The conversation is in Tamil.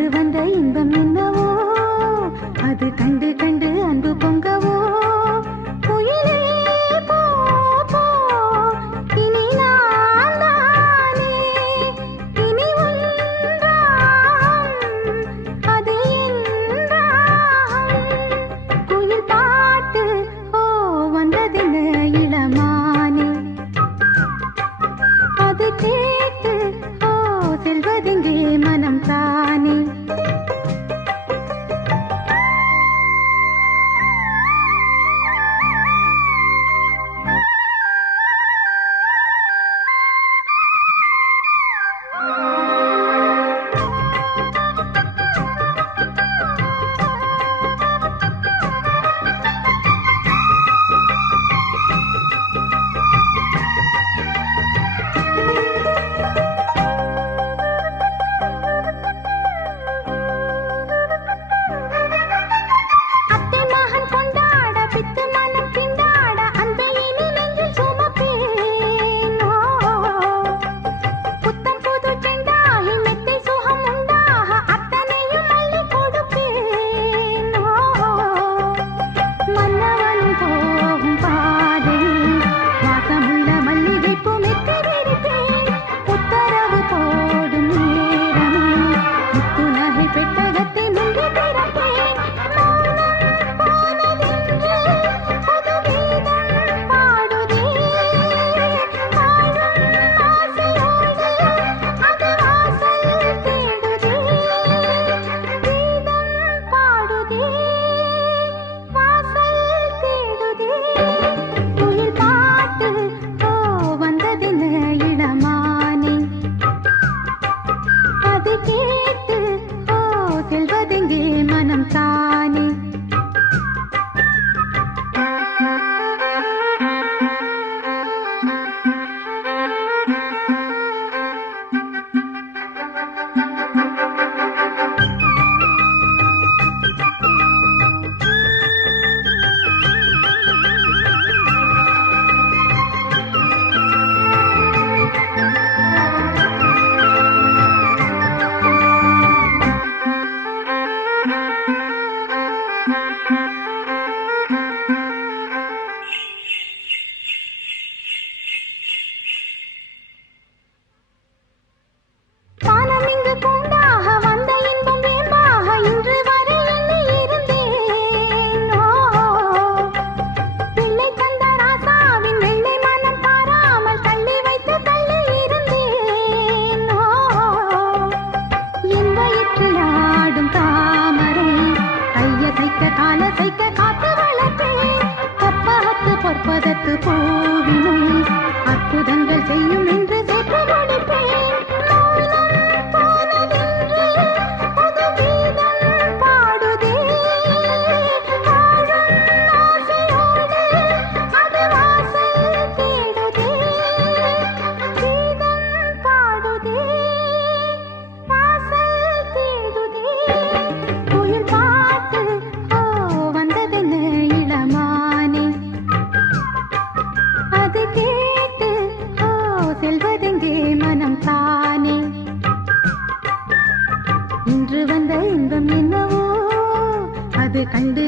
இன்று வந்த இன்பம் என்னவோ அது கண்டு கண்டு அன்பு பொங்கவோ குயிலே போ போ இனி நான் தானே இனி ஒன்றாம் அது என்றாம் குயில் பாட்டு ஓ வந்ததென்ன இளமானே அது கேட்டு ஓ செல்வதெங்கே மனம் தானே பொற்பதத்து போவினும் அற்புதங்கள் செய்யும் என்று சேற்று கொடுப்பேன் போனதென்று புது கீதம் பாடுதே ஆசையோடு அது வாசல் தேடுதே கீதம் பாடுதே வாசல் தேடுதே குயில் பாட்டு ஓ வந்ததென்ன இளமானே அது கேட்டு ஓ செல்வதெங்கே மனம் தானே இன்று வந்த இன்பம் என்னவோ அது கண்டு